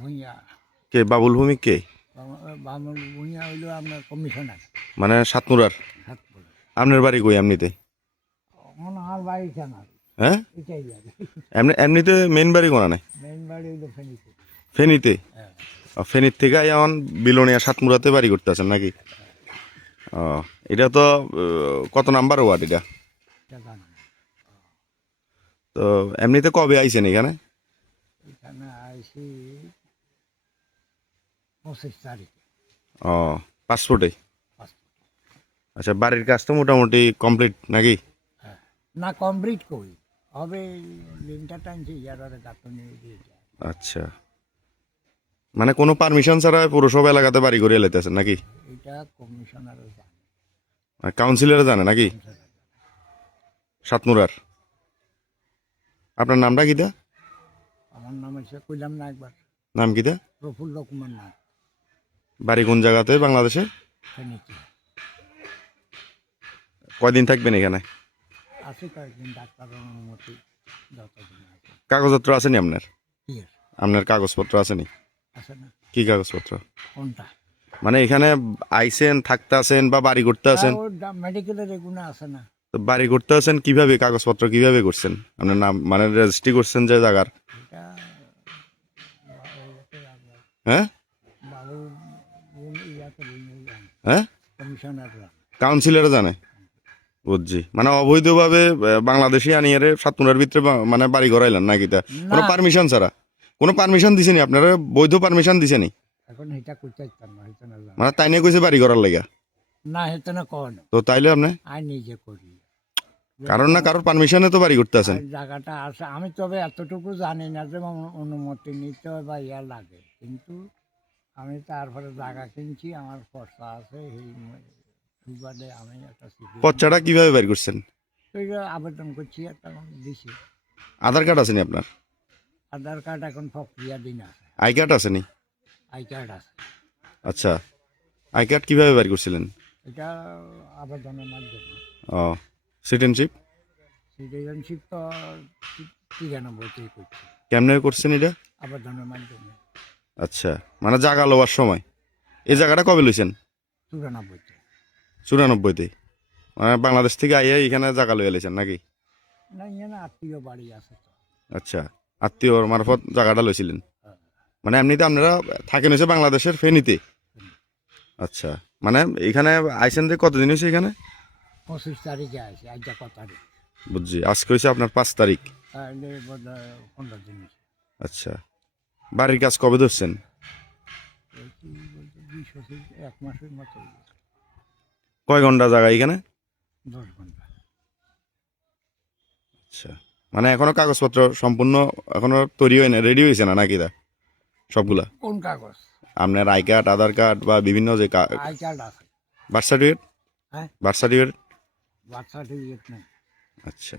ভূঁইয়া। কে বাবুল ভৌমিক কে? বামুন ভূঁইয়া হইল আপনার কমিশনার মানে সাতমুরার। সাতপুরে। আপনার বাড়ি কই এমনিতে? আমার বাড়ি কেন হ্যাঁ, এটাই বাড়ি। এমনিতে মেন বাড়ি কোনা নাই? মেন বাড়ি হইল ফেনীতে। ফেনীতে? হ্যাঁ। ফেনীর থেকে এখন বিলোনিয়া সাতমুরাতে বাড়ি করতে আছেন নাকি? ও, এটা তো কত নাম্বার ওয়ার্ড এটা? টাকা না। তো এমনিতে কবে আইছেন এখানে? এখানে আইসি 25 তারিখে। ও, পাসপোর্টে? পাসপোর্ট। আচ্ছা, বাড়ির কাজ তো মোটামুটি কমপ্লিট নাকি? হ্যাঁ, না কমপ্লিট করি হবে। লিঙ্কটা টানছি ইয়ার গাঁথনি দিয়ে যায়। আচ্ছা, মানে কোনো পারমিশন ছাড়া পৌরসভা এলাকাতে বাড়ি করে এলাইতেছেন নাকি? এটা কমিশনারও জানে। কাউন্সিলর জানে নাকি সাতমুরার? আপনার নামটা কিটা? আমার নাম হচ্ছে কইলাম না একবার, নাম কিটা? প্রফুল্ল কুমার নাথ। বাড়ি কোন জায়গাতে বাংলাদেশে? ফেনীতে। কয়দিন থাকবেন এখানে? আছে কয়েকদিন, ডাক্তারের অনুমতি যতদিন আছে। কাগজপত্র আসেনি আপনার? কি আছে? আপনার কাগজপত্র আসেনি? আছে না? কি কাগজপত্র? কোনটা? মানে এখানে আইসেন, থাকতে আছেন বা বাড়ি করতে আছেন? মেডিকেলের এগুলো আছে না? তো বাড়ি করতে আছেন কিভাবে? কাগজপত্র কিভাবে করছেন? আপনার নাম মানে রেজিস্ট্রি করছেন যে জায়গার? এটা হ্যাঁ বাবু ইয়াতে হ্যাঁ, কমিশনাররা। কাউন্সিলর জানে? বুঝছি, মানে অবৈধভাবে বাংলাদেশি আনিয়ারে সাতমুরার ভিতরে মানে বাড়ি করাইলেন নাকি? তা কোনো না, পারমিশন ছাড়া? কোনো পারমিশন দিছেনি আপনারা? বৈধ পারমিশন দিছেনি? এখন এটা করতে চাইতাম না, হইতো না জানো। মানে তাই নিয়ে কইছে বাড়ি করার লাগা? না হইতো না কন। তো তাইলে আপনি আমি নিজে করি। কারণ না কারোর পারমিশনে তো বাড়ি করতে আছেন। আর জায়গাটা আছে, আমি তবে এতটুকু জানি না যে অনুমতি নিতে হয় বা ইয়া লাগে, কিন্তু আমি তারপরে জায়গা কিনছি, আমার খরচা আছে, এই সুবাদে আমি একটা পচ্চাটা কিভাবে বের করছেন? আবেদন করছি, একটা দিছি। আধার কার্ড আসেনি আপনার? আধার কার্ড এখন প্রক্রিয়া দিন আছে। আই কার্ড আসেনি? আই কার্ড আছে। আচ্ছা, আই কার্ড কিভাবে বের করছিলেন? এটা আবেদনের মাধ্যমে। ও, সিটিজেনশিপ? সিটিজেনশিপ তো 93তেই করছি, কেমনে করছেন এটা? আবেদনের মাধ্যমে। আচ্ছা, মানে জায়গা লওয়ার সময়? এই জায়গাটা কবে লইছেন? 94তে। 94তে? মানে বাংলাদেশ থেকে আইয়া এখানে জায়গা লইয়া লইছেন নাকি? না, এখানে আত্মীয় বাড়ি আছে তো। আচ্ছা, আত্মীয়র মারফত জায়গাটা লইছিলেন? হ্যাঁ। মানে এমনিতে আপনারা থাকেন হয়েছে বাংলাদেশের ফেনীতে? আচ্ছা, মানে এখানে আইসেন যে কতদিন হয়েছে এখানে? 25 তারিখে আছে, আজ কত তারিখ? বুঝছি, আজকে হয়েছে আপনার 5 তারিখ। তাহলে বোধ হয় 15 দিন হয়েছে। আচ্ছা, বাড়ির কাজ কবে ধরছেন? এই কি বলতে 20 এক মাসের মতো হয়েছে। কয় ঘন্টা জায়গা এখানে? 10 ঘন্টা। আচ্ছা, মানে এখনো কাগজপত্র সম্পূর্ণ এখনো তৈরি হয় না, রেডি হয়েছে না নাকি? দা সবগুলা কোন কাগজ? আপনার আই কার্ড, আধার কার্ড বা বিভিন্ন যে আই কার্ড আছে। Birth certificate? হ্যাঁ, বার্থ সার্টিফিকেট? বার্থ সার্টিফিকেট নেই। আচ্ছা।